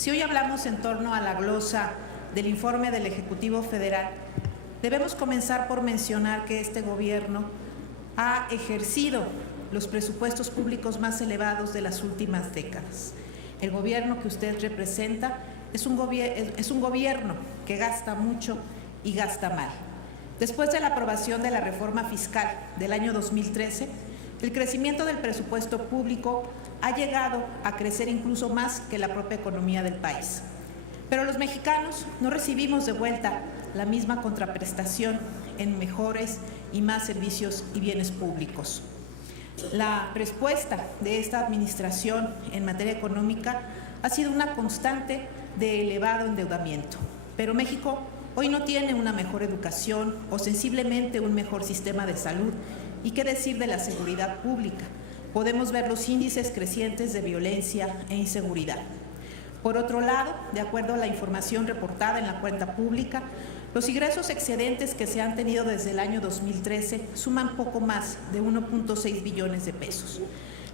Si hoy hablamos en torno a la glosa del informe del Ejecutivo Federal, debemos comenzar por mencionar que este gobierno ha ejercido los presupuestos públicos más elevados de las últimas décadas. El gobierno que usted representa es un gobierno que gasta mucho y gasta mal. Después de la aprobación de la reforma fiscal del año 2013, el crecimiento del presupuesto público ha llegado a crecer incluso más que la propia economía del país. Pero los mexicanos no recibimos de vuelta la misma contraprestación en mejores y más servicios y bienes públicos. La respuesta de esta administración en materia económica ha sido una constante de elevado endeudamiento. Pero México hoy no tiene una mejor educación o sensiblemente un mejor sistema de salud. ¿Y qué decir de la seguridad pública? Podemos ver los índices crecientes de violencia e inseguridad. Por otro lado, de acuerdo a la información reportada en la cuenta pública, los ingresos excedentes que se han tenido desde el año 2013 suman poco más de 1.6 billones de pesos.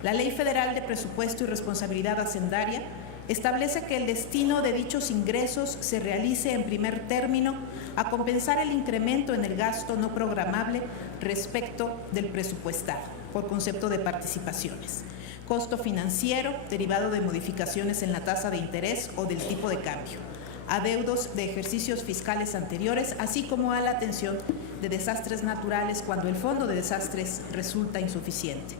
La Ley Federal de Presupuesto y Responsabilidad Hacendaria establece que el destino de dichos ingresos se realice en primer término a compensar el incremento en el gasto no programable respecto del presupuestado, por concepto de participaciones, costo financiero derivado de modificaciones en la tasa de interés o del tipo de cambio, adeudos de ejercicios fiscales anteriores, así como a la atención de desastres naturales cuando el fondo de desastres resulta insuficiente.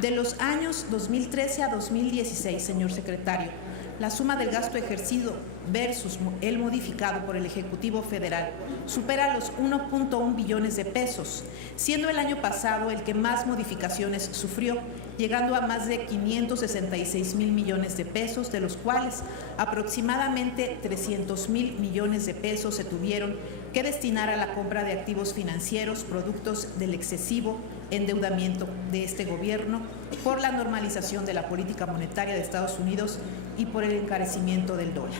De los años 2013 a 2016, señor secretario, la suma del gasto ejercido versus el modificado por el Ejecutivo Federal supera los 1.1 billones de pesos, siendo el año pasado el que más modificaciones sufrió, llegando a más de 566,000 millones de pesos, de los cuales aproximadamente 300,000 millones de pesos se tuvieron que destinar a la compra de activos financieros, productos del excesivo endeudamiento de este gobierno por la normalización de la política monetaria de Estados Unidos y por el encarecimiento del dólar.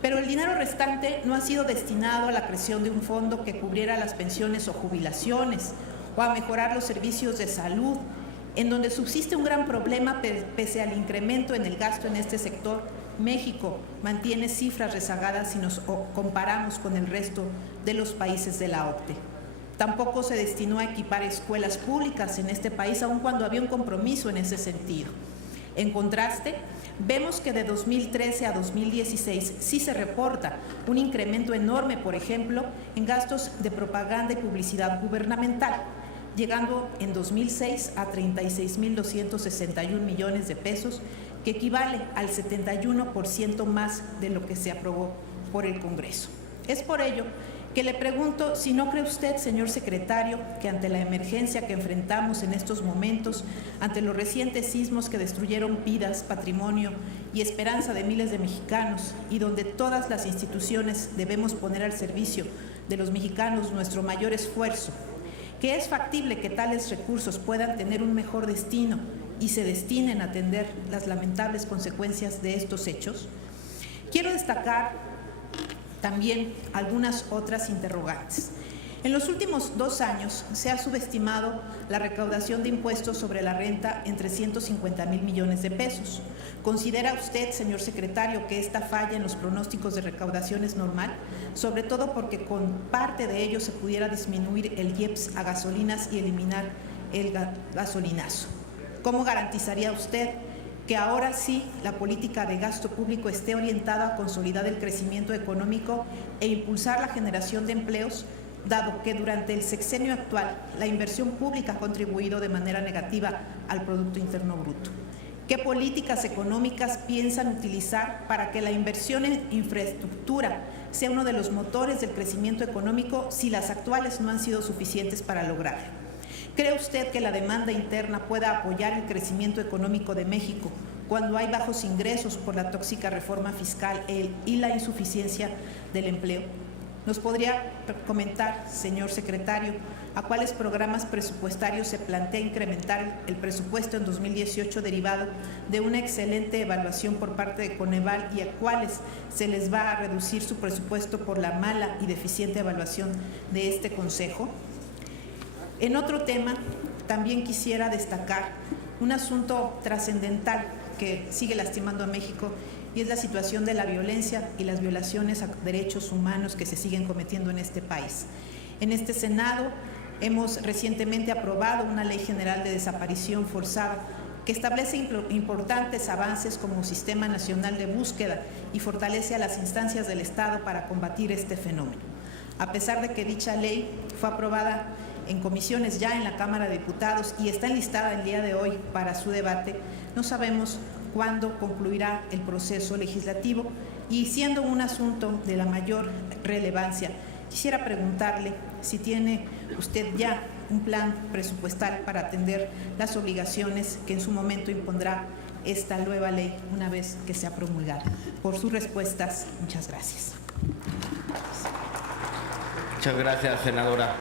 Pero el dinero restante no ha sido destinado a la creación de un fondo que cubriera las pensiones o jubilaciones o a mejorar los servicios de salud, en donde subsiste un gran problema pese al incremento en el gasto en este sector. México mantiene cifras rezagadas si nos comparamos con el resto de los países de la OCDE. Tampoco se destinó a equipar escuelas públicas en este país, aun cuando había un compromiso en ese sentido. En contraste, vemos que de 2013 a 2016 sí se reporta un incremento enorme, por ejemplo, en gastos de propaganda y publicidad gubernamental, llegando en 2006 a 36,261 millones de pesos, que equivale al 71% más de lo que se aprobó por el Congreso. Es por ello que le pregunto si no cree usted, señor secretario, que ante la emergencia que enfrentamos en estos momentos, ante los recientes sismos que destruyeron vidas, patrimonio y esperanza de miles de mexicanos, y donde todas las instituciones debemos poner al servicio de los mexicanos nuestro mayor esfuerzo, que es factible que tales recursos puedan tener un mejor destino y se destinen a atender las lamentables consecuencias de estos hechos? Quiero destacar también algunas otras interrogantes. En los últimos 2 años se ha subestimado la recaudación de impuestos sobre la renta en 350,000 millones de pesos. ¿Considera usted, señor secretario, que esta falla en los pronósticos de recaudación es normal? Sobre todo porque con parte de ello se pudiera disminuir el IEPS a gasolinas y eliminar el gasolinazo. ¿Cómo garantizaría usted que ahora sí la política de gasto público esté orientada a consolidar el crecimiento económico e impulsar la generación de empleos, dado que durante el sexenio actual la inversión pública ha contribuido de manera negativa al Producto Interno Bruto? ¿Qué políticas económicas piensan utilizar para que la inversión en infraestructura sea uno de los motores del crecimiento económico si las actuales no han sido suficientes para lograrlo? ¿Cree usted que la demanda interna pueda apoyar el crecimiento económico de México cuando hay bajos ingresos por la tóxica reforma fiscal y la insuficiencia del empleo? ¿Nos podría comentar, señor secretario, a cuáles programas presupuestarios se plantea incrementar el presupuesto en 2018 derivado de una excelente evaluación por parte de Coneval y a cuáles se les va a reducir su presupuesto por la mala y deficiente evaluación de este Consejo? En otro tema, también quisiera destacar un asunto trascendental que sigue lastimando a México y es la situación de la violencia y las violaciones a derechos humanos que se siguen cometiendo en este país. En este Senado hemos recientemente aprobado una Ley General de Desaparición Forzada que establece importantes avances como Sistema Nacional de Búsqueda y fortalece a las instancias del Estado para combatir este fenómeno. A pesar de que dicha ley fue aprobada en comisiones ya en la Cámara de Diputados y está enlistada el día de hoy para su debate, no sabemos cuándo concluirá el proceso legislativo y, siendo un asunto de la mayor relevancia, quisiera preguntarle si tiene usted ya un plan presupuestal para atender las obligaciones que en su momento impondrá esta nueva ley una vez que sea promulgada. Por sus respuestas, muchas gracias. Muchas gracias, senadora.